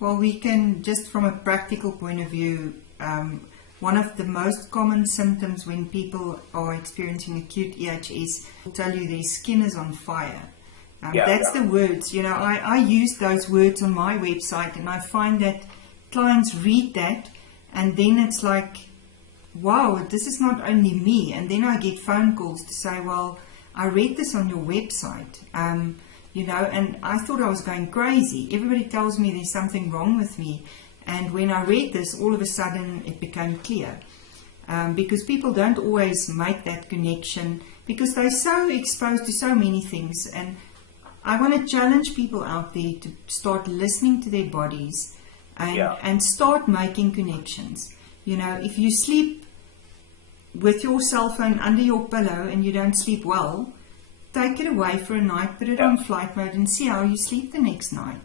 Well, we can, just from a practical point of view, one of the most common symptoms when people are experiencing acute EHS will tell you their skin is on fire. That's the words. You know, I use those words on my website, and I find that clients read that, and then it's like, wow, this is not only me. And then I get phone calls to say, well, I read this on your website, you know, and I thought I was going crazy. Everybody tells me there's something wrong with me. And when I read this, all of a sudden it became clear. Because people don't always make that connection because they're so exposed to so many things. And I want to challenge people out there to start listening to their bodies and start making connections. You know, if you sleep with your cell phone under your pillow and you don't sleep well, take it away for a night, put it on flight mode and see how you sleep the next night.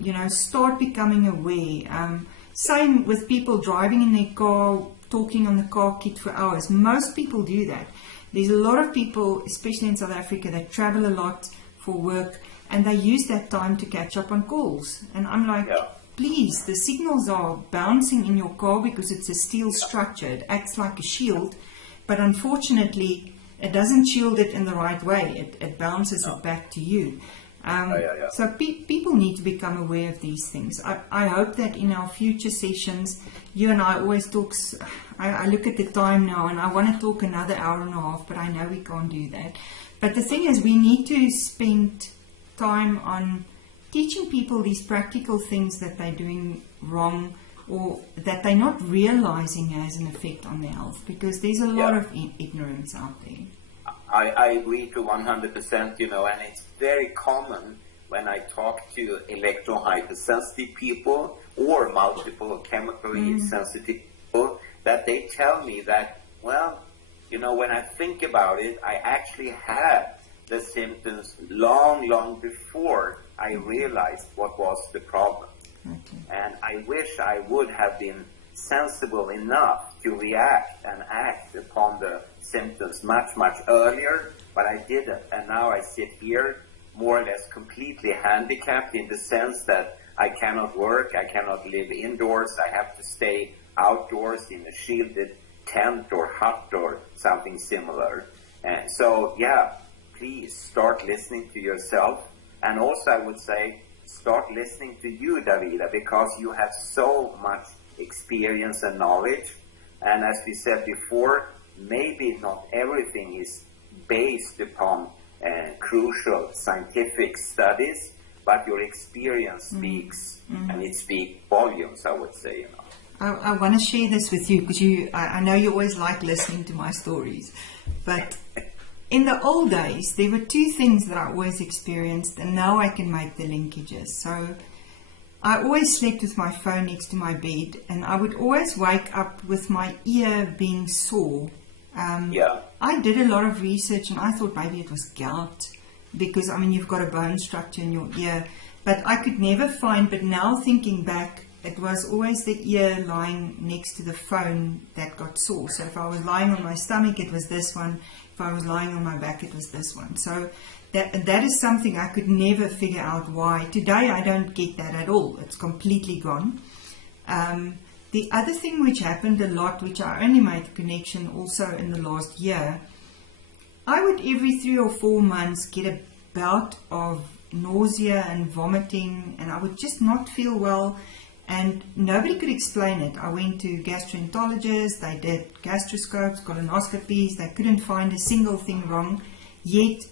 You know, start becoming aware. Same with people driving in their car, talking on the car kit for hours. Most people do that. There's a lot of people, especially in South Africa, that travel a lot for work, and they use that time to catch up on calls. And I'm like, please, the signals are bouncing in your car because it's a steel structure. It acts like a shield, but unfortunately, it doesn't shield it in the right way. It bounces it back to you. So people need to become aware of these things. I hope that in our future sessions, you and I always talk. I look at the time now and I want to talk another hour and a half, but I know we can't do that. But the thing is, we need to spend time on teaching people these practical things that they're doing wrong or that they're not realizing has an effect on their health, because there's a lot of ignorance out there. I agree to 100%, you know, and it's very common when I talk to electro-hypersensitive people or multiple chemically sensitive people that they tell me that, well, you know, when I think about it, I actually had the symptoms long before I realized what was the problem. And I wish I would have been sensible enough to react and act upon the symptoms much earlier, but I didn't. And now I sit here more or less completely handicapped in the sense that I cannot work, I cannot live indoors, I have to stay outdoors in a shielded tent or hut or something similar. And so, yeah, please start listening to yourself. And also I would say, start listening to you, Davida, because you have so much experience and knowledge. And as we said before, maybe not everything is based upon crucial scientific studies, but your experience speaks, and it speaks volumes, I would say, you know. I want to share this with you because I know you always like listening to my stories, but in the old days, there were two things that I always experienced, and now I can make the linkages. So I always slept with my phone next to my bed, and I would always wake up with my ear being sore. I did a lot of research, and I thought maybe it was gout, because, I mean, you've got a bone structure in your ear, but I could never find, but now thinking back, it was always the ear lying next to the phone that got sore. So if I was lying on my stomach, it was this one. If I was lying on my back, it was this one. So that is something I could never figure out why. Today, I don't get that at all. It's completely gone. The other thing which happened a lot, which I only made the connection also in the last year, I would every 3 or 4 months get a bout of nausea and vomiting, and I would just not feel well. And nobody could explain it. I went to gastroenterologists, they did gastroscopes, colonoscopies, they couldn't find a single thing wrong. Yet,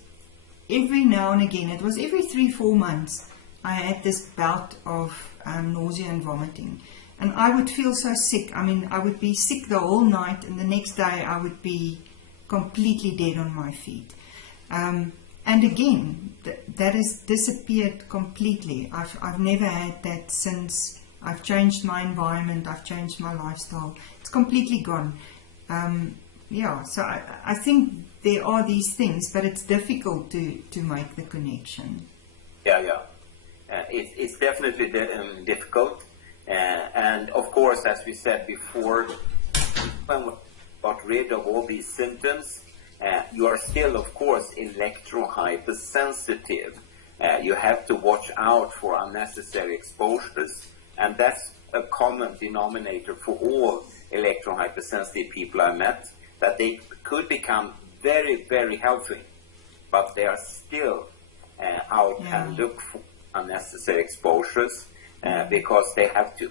every now and again, it was every 3-4 months, I had this bout of nausea and vomiting. And I would feel so sick. I mean, I would be sick the whole night, and the next day I would be completely dead on my feet. And again, that has disappeared completely. I've never had that since. I've changed my environment, I've changed my lifestyle. It's completely gone. So I think there are these things, but it's difficult to make the connection. It's definitely difficult. And of course, as we said before, when we got rid of all these symptoms, you are still, of course, electro-hypersensitive. You have to watch out for unnecessary exposures, and that's a common denominator for all electron-hypersensitive people I met, that they could become very, very healthy, but they are still out and look for unnecessary exposures because they have to.